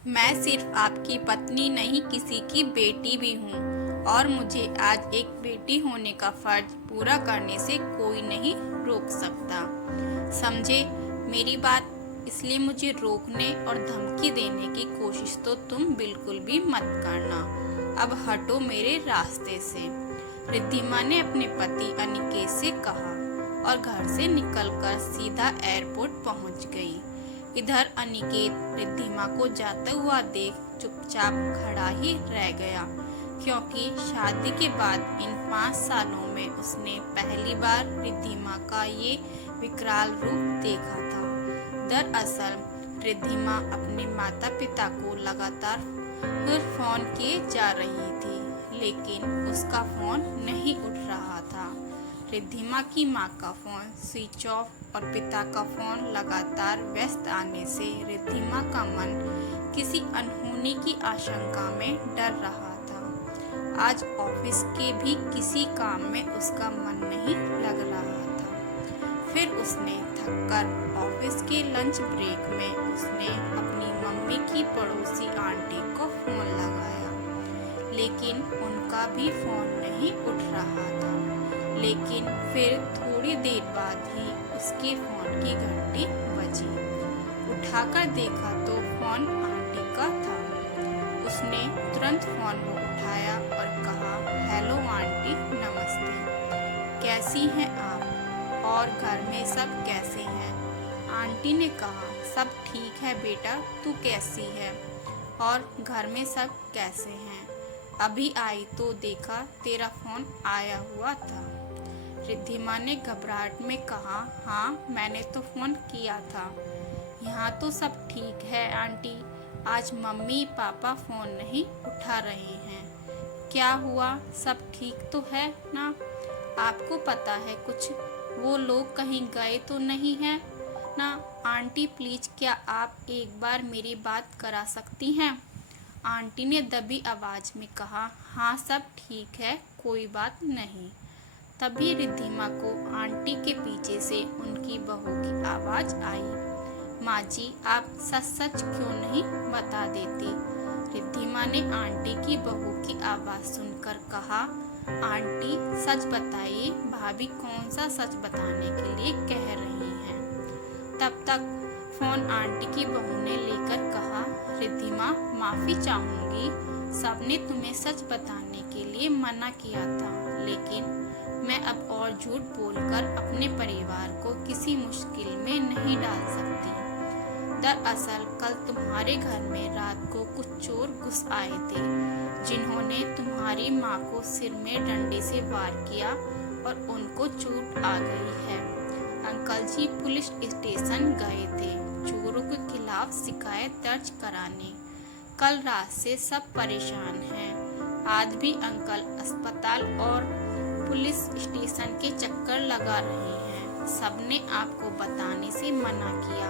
मैं सिर्फ आपकी पत्नी नहीं किसी की बेटी भी हूँ और मुझे आज एक बेटी होने का फर्ज पूरा करने से कोई नहीं रोक सकता। समझे मेरी बात? इसलिए मुझे रोकने और धमकी देने की कोशिश तो तुम बिल्कुल भी मत करना। अब हटो मेरे रास्ते से। रिद्धिमा ने अपने पति अनिकेत से कहा और घर से निकलकर सीधा एयरपोर्ट पहुंच गई। इधर अनिकेत रिद्धिमा को जाता हुआ देख चुपचाप खड़ा ही रह गया, क्योंकि शादी के बाद इन 5 सालों में उसने पहली बार रिद्धिमा का ये विकराल रूप देखा था। दरअसल रिद्धिमा अपने माता पिता को लगातार फोन किए जा रही थी, लेकिन उसका फोन नहीं उठ रहा था। रिद्धिमा की माँ का फोन स्विच ऑफ और पिता का फोन लगातार व्यस्त आने से रिद्धिमा का मन किसी अनहोनी की आशंका में डर रहा था। आज ऑफिस के भी किसी काम में उसका मन नहीं लग रहा था। फिर उसने थककर ऑफिस के लंच ब्रेक में उसने अपनी मम्मी की पड़ोसी आंटी को फोन लगाया, लेकिन उनका भी फोन नहीं उठ रहा था। लेकिन फिर थोड़ी देर बाद ही उसके फोन की घंटी बजी। उठाकर देखा तो फोन आंटी का था। उसने तुरंत फोन को उठाया और कहा, हेलो आंटी, नमस्ते, कैसी हैं आप और घर में सब कैसे हैं? आंटी ने कहा, सब ठीक है बेटा, तू कैसी है और घर में सब कैसे हैं? अभी आई तो देखा तेरा फोन आया हुआ था। रिद्धिमा ने घबराहट में कहा, हाँ मैंने तो फोन किया था। यहाँ तो सब ठीक है आंटी, आज मम्मी पापा फोन नहीं उठा रहे हैं। क्या हुआ, सब ठीक तो है ना? आपको पता है कुछ, वो लोग कहीं गए तो नहीं हैं ना? आंटी प्लीज क्या आप एक बार मेरी बात करा सकती हैं? आंटी ने दबी आवाज में कहा, हाँ सब ठीक है, कोई बात नहीं। तभी रिद्धिमा को आंटी के पीछे से उनकी बहू की आवाज आई, माँ जी आप सच सच क्यों नहीं बता देती? रिद्धिमा ने आंटी की बहू की आवाज सुनकर कहा, आंटी सच बताइए, भाभी कौन सा सच बताने के लिए कह रही हैं? तब तक फोन आंटी की बहू ने लेकर कहा, रिद्धिमा माफी चाहूंगी, सबने तुम्हें सच बताने के लिए मना किया था, लेकिन मैं अब और झूठ बोलकर अपने परिवार को किसी मुश्किल में नहीं डाल सकती। दरअसल कल तुम्हारे घर में रात को कुछ चोर घुस आए थे, जिन्होंने तुम्हारी माँ को सिर में डंडे से वार किया और उनको चोट आ गई है। अंकल जी पुलिस स्टेशन गए थे चोरों के खिलाफ शिकायत दर्ज कराने। कल रात से सब परेशान हैं। आज भी अंकल अस्पताल और पुलिस स्टेशन के चक्कर लगा रहे हैं। सबने आपको बताने से मना किया,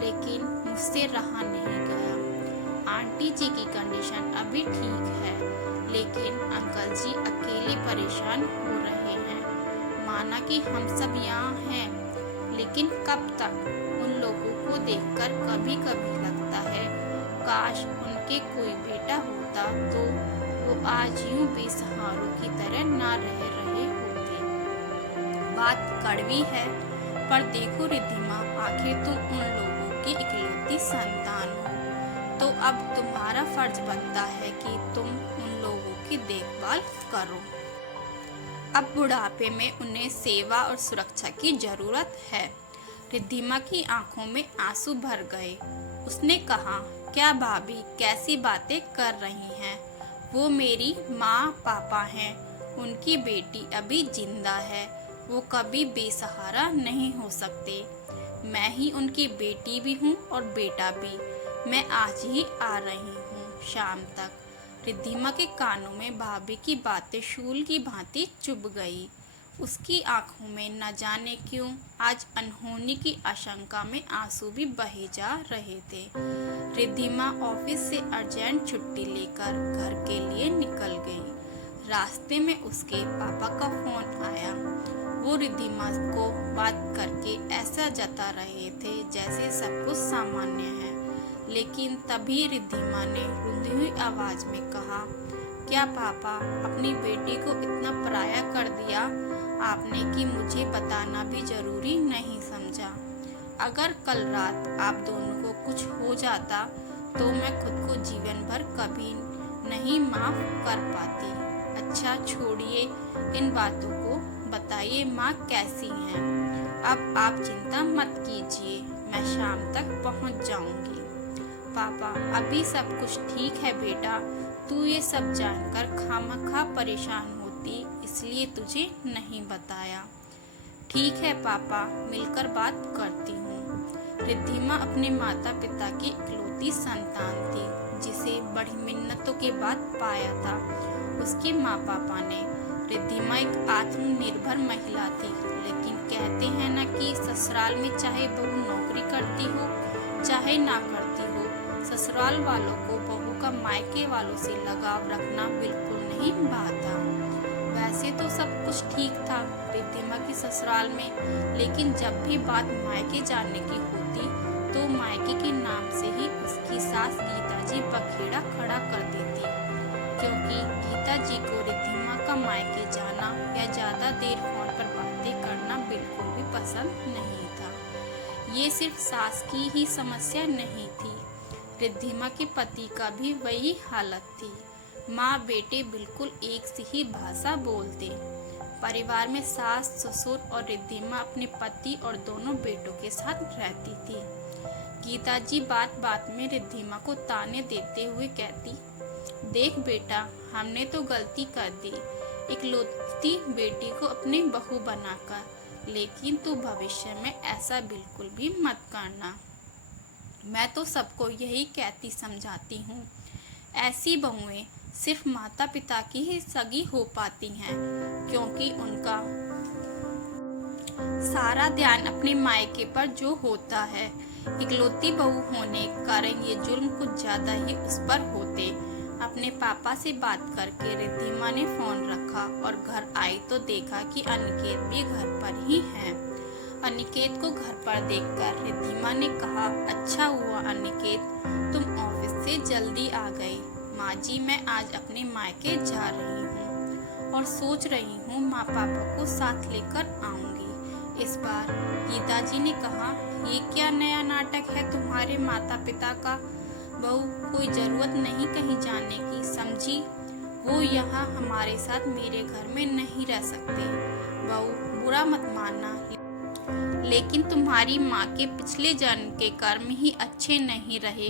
लेकिन मुझसे रहा नहीं गया। आंटी जी की कंडीशन अभी ठीक है, लेकिन अंकल जी अकेले परेशान हो रहे हैं। माना कि हम सब यहाँ हैं, लेकिन कब तक? उन लोगों को देखकर कभी कभी लगता है काश उनके कोई बेटा होता तो वो आज यूं बेसहारों की तरह ना रह रहे होते। बात कड़वी है, पर देखो रिद्धिमा, आखिर तुम उन लोगों की इकलौती संतान हो, तो अब तुम्हारा फर्ज बनता है कि तुम उन लोगों की देखभाल करो। अब बुढ़ापे में उन्हें सेवा और सुरक्षा की जरूरत है। रिद्धिमा की आंखों में आंसू भर गए। उसने कहा, क्या भाभी कैसी बातें कर रही हैं? वो मेरी माँ पापा हैं, उनकी बेटी अभी जिंदा है, वो कभी बेसहारा नहीं हो सकते। मैं ही उनकी बेटी भी हूँ और बेटा भी। मैं आज ही आ रही हूँ शाम तक। रिद्धिमा के कानों में भाभी की बातें शूल की भांति चुभ गई। उसकी आंखों में न जाने क्यों आज अनहोनी की आशंका में आंसू भी बहे जा रहे थे। रिद्धिमा ऑफिस से अर्जेंट छुट्टी लेकर घर के लिए निकल गई। रास्ते में उसके पापा का फोन आया। वो रिद्धिमा को बात करके ऐसा जता रहे थे जैसे सब कुछ सामान्य है। लेकिन तभी रिद्धिमा ने रुंधी हुई आवाज में कहा, क्या पापा अपनी बेटी को इतना पराया कर दिया आपने कि मुझे बताना भी जरूरी नहीं समझा। अगर कल रात आप दोनों को कुछ हो जाता तो मैं खुद को जीवन भर कभी नहीं माफ कर पाती। अच्छा छोड़िए इन बातों को, बताइए माँ कैसी हैं? अब आप चिंता मत कीजिए, मैं शाम तक पहुँच जाऊंगी। पापा अभी सब कुछ ठीक है बेटा, तू ये सब जानकर खामखा परेशान होती इसलिए तुझे नहीं बताया। ठीक है पापा, मिलकर बात करती हूँ। रिद्धिमा अपने माता पिता की इकलौती संतान थी जिसे बड़ी मिन्नतों के बाद पाया था। उसके माँ पापा ने रिद्धिमा एक आत्मनिर्भर महिला थी, लेकिन कहते हैं ना कि ससुराल में चाहे बहू नौकरी करती हो चाहे ना करती हो, ससुराल वालों को बहू का मायके वालों से लगाव रखना बिल्कुल नहीं भाता। वैसे तो सब कुछ ठीक था रिद्धिमा की ससुराल में, लेकिन जब भी बात मायके जाने की होती तो मायके के नाम से ही उसकी सास गीता जी बखेड़ा खड़ा कर देती, क्योंकि गीता जी को रिद्धिमा का मायके जाना या ज्यादा देर फोन पर बातें करना बिल्कुल भी पसंद नहीं था। ये सिर्फ सास की ही समस्या नहीं थी, रिद्धिमा के पति का भी वही हालत थी। माँ बेटे बिल्कुल एक सी ही भाषा बोलते। परिवार में सास ससुर और रिद्धिमा अपने पति और दोनों बेटों के साथ रहती थी। गीता जी बात बात में रिद्धिमा को ताने देते हुए कहती, देख बेटा हमने तो गलती कर दी इकलौती बेटी को अपनी बहू बनाकर, लेकिन तू भविष्य में ऐसा बिल्कुल भी मत करना। मैं तो सबको यही कहती समझाती हूँ, ऐसी बहुएं सिर्फ माता पिता की ही सगी हो पाती हैं, क्योंकि उनका सारा ध्यान अपने मायके पर जो होता है। इकलौती बहू होने के कारण ये जुल्म कुछ ज्यादा ही उस पर होते। अपने पापा से बात करके रिद्धिमा ने फोन रखा और घर आई तो देखा कि अनिकेत भी घर पर ही है। अनिकेत को घर पर देखकर रिद्धिमा ने कहा, अच्छा हुआ अनिकेत तुम ऑफिस से जल्दी आ गए। माँ जी मैं आज अपने मायके जा रही हूँ और सोच रही हूँ माँ पापा को साथ लेकर आऊंगी। इस बार गीता जी ने कहा, ये क्या नया नाटक है तुम्हारे माता पिता का? बहू कोई जरूरत नहीं कहीं जाने की, समझी? वो यहाँ हमारे साथ मेरे घर में नहीं रह सकते। बहू बुरा मत मानना, लेकिन तुम्हारी माँ के पिछले जन्म के कर्म ही अच्छे नहीं रहे,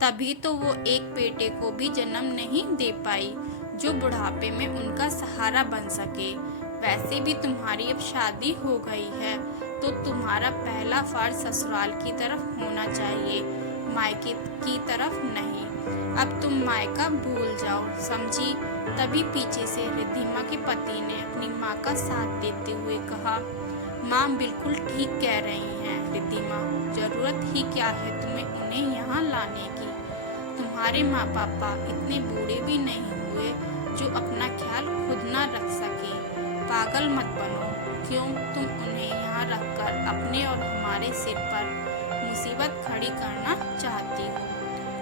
तभी तो वो एक बेटे को भी जन्म नहीं दे पाई जो बुढ़ापे में उनका सहारा बन सके। वैसे भी तुम्हारी अब शादी हो गई है तो तुम्हारा पहला फर्ज ससुराल की तरफ होना चाहिए, मायके की तरफ नहीं। अब तुम मायका भूल जाओ, समझी? तभी पीछे से रिद्धिमा के पति ने अपनी माँ का साथ देते हुए कहा, माँ बिल्कुल ठीक कह रही हैं रिद्धिमा, जरूरत ही क्या है तुम्हें उन्हें यहाँ लाने की? तुम्हारे माँ पापा इतने बूढ़े भी नहीं हुए जो अपना ख्याल खुद ना रख सके। पागल मत बनो, क्यों तुम उन्हें यहाँ रखकर अपने और हमारे सिर पर मुसीबत खड़ी करना चाहती हो?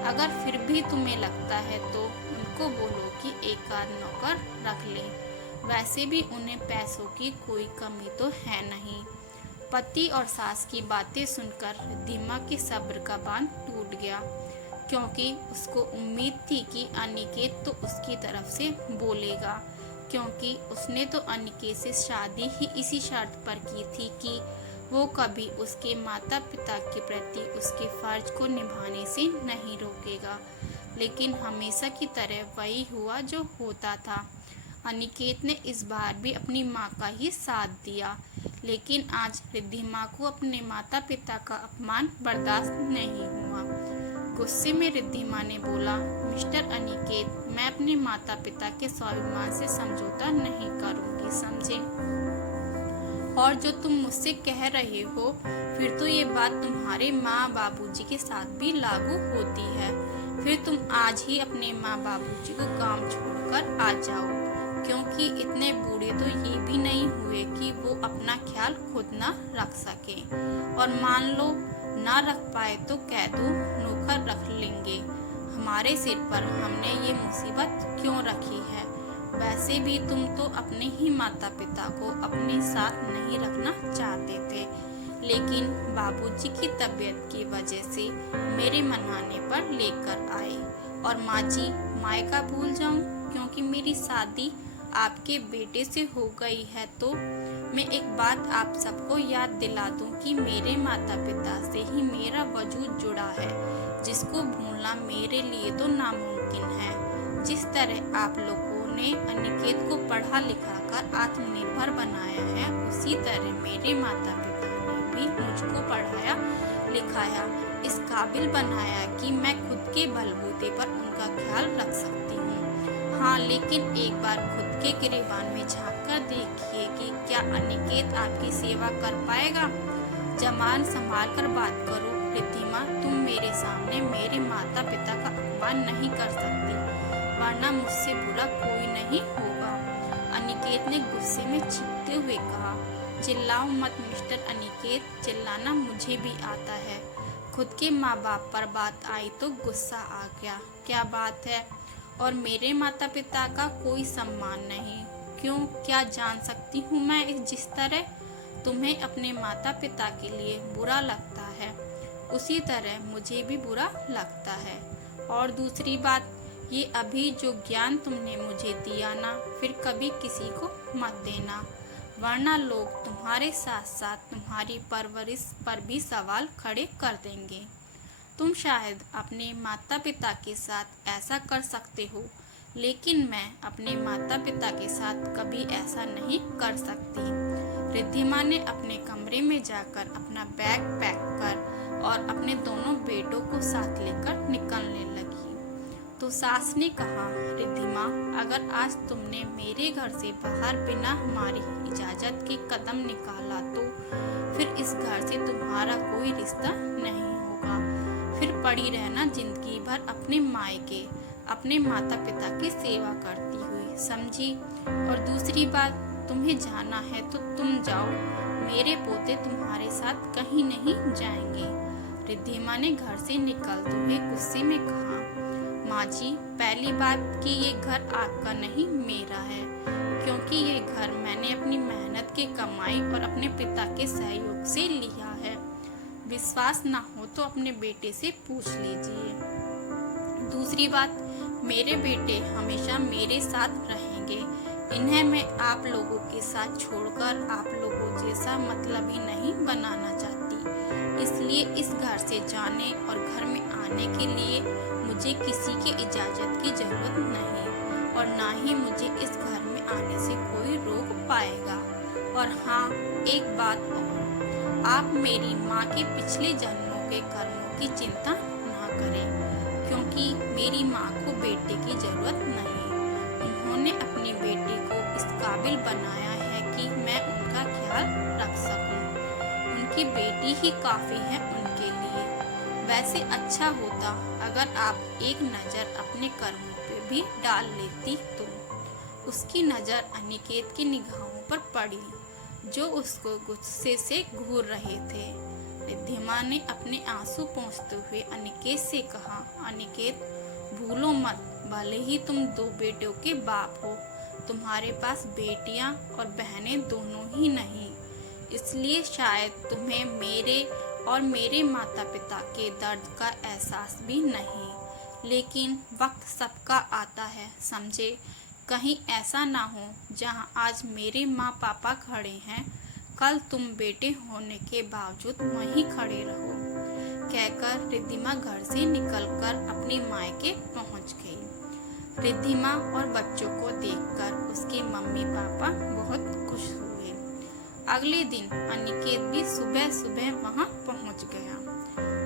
अगर फिर भी तुम्हें लगता है तो उनको बोलो कि एक आध नौकर रख लें, वैसे भी उन्हें पैसों की कोई कमी तो है नहीं। पति और सास की बातें सुनकर रिद्धिमा के सब्र का बांध टूट गया, क्योंकि उसको उम्मीद थी कि अनिकेत तो उसकी तरफ से बोलेगा, क्योंकि उसने तो अनिकेत से शादी ही इसी शर्त पर की थी कि वो कभी उसके माता पिता के प्रति उसके फर्ज को निभाने से नहीं रोकेगा। लेकिन हमेशा की तरह वही हुआ जो होता था। अनिकेत ने इस बार भी अपनी माँ का ही साथ दिया, लेकिन आज रिद्धिमा को अपने माता पिता का अपमान बर्दाश्त नहीं हुआ। गुस्से में रिद्धिमा ने बोला, मिस्टर अनिकेत, मैं अपने माता पिता के स्वाभिमान से समझौता नहीं करूंगी, समझे? और जो तुम मुझसे कह रहे हो, फिर तो ये बात तुम्हारे माँ बाबूजी के साथ भी लागू होती है। फिर तुम आज ही अपने माँ बाबूजी को काम छोड़कर आ जाओ, क्योंकि इतने बूढ़े तो ये भी नहीं हुए कि वो अपना ख्याल खुद ना रख सके। और मान लो ना रख पाए तो कह दो नौकर रख लेंगे। हमारे सिर पर हमने ये मुसीबत क्यों रखी है? वैसे भी तुम तो अपने ही माता पिता को अपने साथ नहीं रखना चाहते थे, लेकिन बाबूजी की तबीयत की वजह से मेरे मनाने पर लेकर आए। और माँ जी, मायका भूल जाऊं क्योंकि मेरी शादी आपके बेटे से हो गई है? तो मैं एक बात आप सबको याद दिला दूं कि मेरे माता पिता से ही मेरा वजूद जुड़ा है, जिसको भूलना मेरे लिए तो नामुमकिन है। जिस तरह आप लोगों ने अनिकेत को पढ़ा लिखा कर आत्मनिर्भर बनाया है, उसी तरह मेरे माता पिता ने भी मुझको पढ़ाया लिखाया, इस काबिल बनाया कि मैं खुद के बलबूते पर उनका ख्याल रख सकती हूँ। हाँ, लेकिन एक बार खुद के गिरेबान में झांक कर देखिए कि क्या अनिकेत आपकी सेवा कर पाएगा। जमान संभाल कर बात करो रिद्धिमा, तुम मेरे सामने मेरे माता पिता का अपमान नहीं कर सकती, वरना मुझसे बुरा कोई नहीं होगा। अनिकेत ने गुस्से में चीखते हुए कहा। चिल्लाओ मत मिस्टर अनिकेत, चिल्लाना मुझे भी आता है। खुद के माँ बाप पर बात आई तो गुस्सा आ गया। क्या बात है? और मेरे माता पिता का कोई सम्मान नहीं? क्यों, क्या जान सकती हूँ मैं जिस तरह तुम्हें अपने माता पिता के लिए बुरा लगता है, उसी तरह मुझे भी बुरा लगता है। और दूसरी बात, ये अभी जो ज्ञान तुमने मुझे दिया ना, फिर कभी किसी को मत देना, वरना लोग तुम्हारे साथ साथ तुम्हारी परवरिश पर भी सवाल खड़े कर देंगे। तुम शायद अपने माता पिता के साथ ऐसा कर सकते हो, लेकिन मैं अपने माता पिता के साथ कभी ऐसा नहीं कर सकती। रिद्धिमा ने अपने कमरे में जाकर अपना बैग पैक कर और अपने दोनों बेटों को साथ लेकर निकलने लगी। तो सास ने कहा, रिद्धिमा, अगर आज तुमने मेरे घर से बाहर बिना हमारी इजाज़त के कदम निकाला तो फिर इस घर से तुम्हारा कोई रिश्ता नहीं होगा। फिर पड़ी रहना जिंदगी भर अपने मायके, अपने माता पिता की सेवा करती हुई, समझी? और दूसरी बात, तुम्हें जाना है तो तुम जाओ, मेरे पोते तुम्हारे साथ कहीं नहीं जाएंगे। रिद्धिमा ने घर से निकलते हुए गुस्से में कहा, माँ जी, पहली बात कि ये घर आपका नहीं मेरा है, क्योंकि ये घर मैंने अपनी मेहनत की कमाई और अपने पिता के सहयोग से लिया है। विश्वास ना हो तो अपने बेटे से पूछ लीजिए। दूसरी बात, मेरे बेटे हमेशा मेरे साथ रहेंगे, इन्हें मैं आप लोगों के साथ छोड़कर आप लोगों जैसा मतलबी नहीं बनाना चाहती। इसलिए इस घर से जाने और घर में आने के लिए मुझे किसी की इजाज़त की जरूरत नहीं, और ना ही मुझे इस घर में आने से कोई रोक पाएगा। और हाँ, एक बात और, आप मेरी माँ के पिछले जन्मों के कर्मों की चिंता ना करें, क्योंकि मेरी माँ को बेटे की जरूरत नहीं। उन्होंने अपनी बेटी को इस काबिल बनाया है कि मैं उनका ख्याल रख सकूं। उनकी बेटी ही काफ़ी है उनके लिए। वैसे अच्छा होता अगर आप एक नज़र अपने कर्मों पे भी डाल लेती तो। उसकी नज़र अनिकेत की निगाहों पर पड़ी, जो उसको गुस्से से घूर रहे थे। रिद्धिमा ने अपने आंसू पोंछते हुए अनिकेत से कहा, अनिकेत, भूलो मत, भले ही तुम 2 बेटों के बाप हो, तुम्हारे पास बेटियां और बहनें दोनों ही नहीं, इसलिए शायद तुम्हें मेरे और मेरे माता पिता के दर्द का एहसास भी नहीं। लेकिन वक्त सबका आता है, समझे? कहीं ऐसा ना हो जहां आज मेरे माँ पापा खड़े हैं, कल तुम बेटे होने के बावजूद वहीं खड़े रहो। कहकर रिद्धिमा घर से निकलकर अपनी मायके पहुंच गई। रिद्धिमा और बच्चों को देखकर उसके मम्मी पापा बहुत खुश हुए। अगले दिन अनिकेत भी सुबह सुबह वहां पहुंच गया।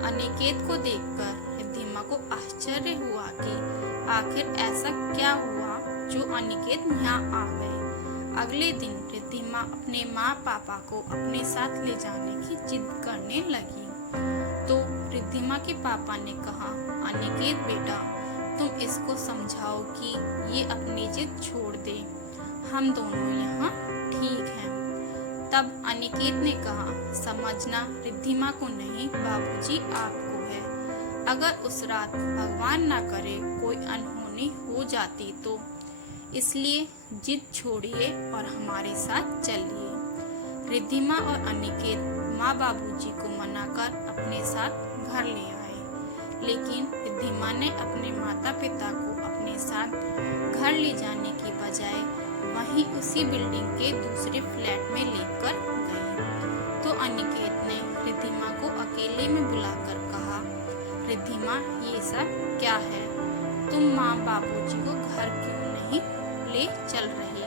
अनिकेत को देखकर रिद्धिमा को आश्चर्य हुआ कि आखिर ऐसा क्या हुआ जो अनिकेत यहाँ आ गए। अगले दिन रिद्धिमा अपने माँ पापा को अपने साथ ले जाने की जिद करने लगी। तो रिद्धिमा के पापा ने कहा, अनिकेत बेटा, तुम इसको समझाओ कि ये अपनी जिद छोड़ दे, हम दोनों यहाँ ठीक हैं। तब अनिकेत ने कहा, समझना रिद्धिमा को नहीं, बाबूजी आपको है। अगर उस रात भगवान ना करे कोई अनहोनी हो जाती तो, इसलिए जिद छोड़िए और हमारे साथ चलिए। रिद्धिमा और अनिकेत माँ बाबूजी को मनाकर अपने साथ घर ले आए, लेकिन रिद्धिमा ने अपने माता पिता को अपने साथ घर ले जाने की बजाय वहीं उसी बिल्डिंग के दूसरे फ्लैट में लेकर गई। तो अनिकेत ने रिद्धिमा को अकेले में बुलाकर कहा, रिद्धिमा ये सब क्या है? तुम माँ बाबूजी को घर क्यों नहीं ले चल रही?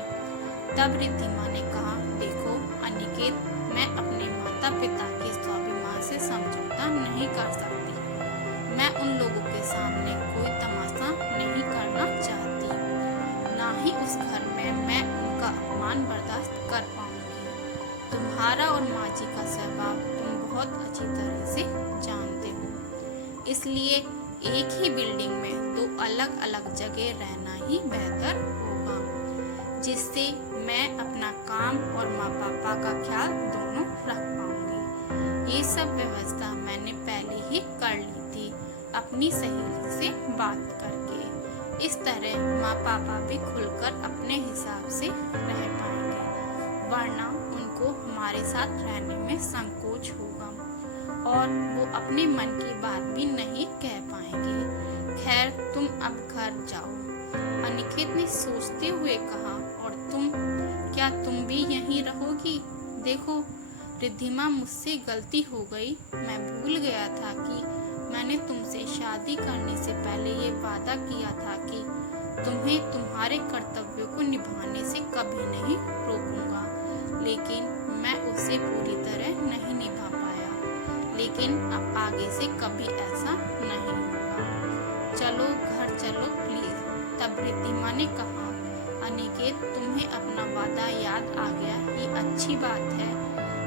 तब रिद्धिमा ने कहा, देखो अनिकेत, मैं अपने माता पिता के स्वाभिमान से समझौता नहीं कर सकती। मैं उन लोगों के सामने कोई तमाशा नहीं करना चाहती, ना ही उस घर में मैं उनका अपमान बर्दाश्त कर पाऊंगी। तुम्हारा और माँ जी का स्वभाव तुम बहुत अच्छी तरह से जानते हो, इसलिए एक ही बिल्डिंग में दो अलग अलग जगह रहना ही बेहतर होगा, जिससे मैं अपना काम और माँ पापा का ख्याल दोनों रख पाऊंगी। ये सब व्यवस्था मैंने पहले ही कर ली थी अपनी सहेली से बात करके। इस तरह माँ पापा भी खुलकर अपने हिसाब से रह पाएंगे, वरना उनको हमारे साथ रहने में संकोच होगा और वो अपने मन की बात भी नहीं कह पाएंगे। खैर, तुम अब घर जाओ, अनिकेत ने सोचते हुए कहा। और तुम, क्या तुम भी यहीं रहोगी? देखो रिद्धिमा, मुझसे गलती हो गई। मैं भूल गया था कि मैंने तुमसे शादी करने से पहले ये वादा किया था कि तुम्हें तुम्हारे कर्तव्यों को निभाने से कभी नहीं रोकूंगा, लेकिन मैं उसे पूरी तरह नहीं निभा पाया। लेकिन अब आगे से कभी ऐसा नहीं होगा। चलो घर चलो प्लीज। तब रिद्धिमा ने कहा, अनिकेत, तुम्हें अपना वादा याद आ गया, ये अच्छी बात है,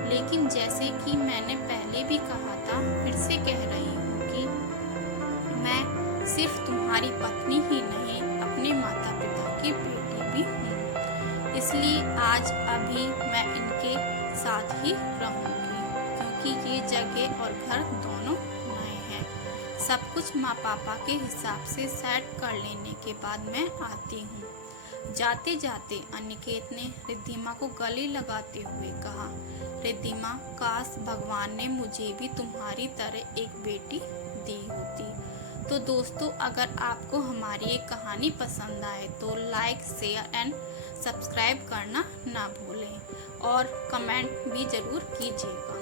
लेकिन जैसे कि मैंने पहले भी कहा था, फिर से कह रही हूँ कि मैं सिर्फ तुम्हारी पत्नी ही नहीं, अपने माता पिता की बेटी भी हूँ। इसलिए आज अभी मैं इनके साथ ही रहूँगी, क्योंकि ये जगह और घर दोनों नए हैं। सब कुछ माँ पापा के हिसाब से सेट कर लेने के बाद मैं आती हूँ। जाते जाते अनिकेत ने रिद्धिमा को गले लगाते हुए कहा, रिद्धिमा, काश भगवान ने मुझे भी तुम्हारी तरह एक बेटी दी होती। तो दोस्तों, अगर आपको हमारी ये कहानी पसंद आए तो लाइक, शेयर एंड सब्सक्राइब करना ना भूलें और कमेंट भी ज़रूर कीजिएगा।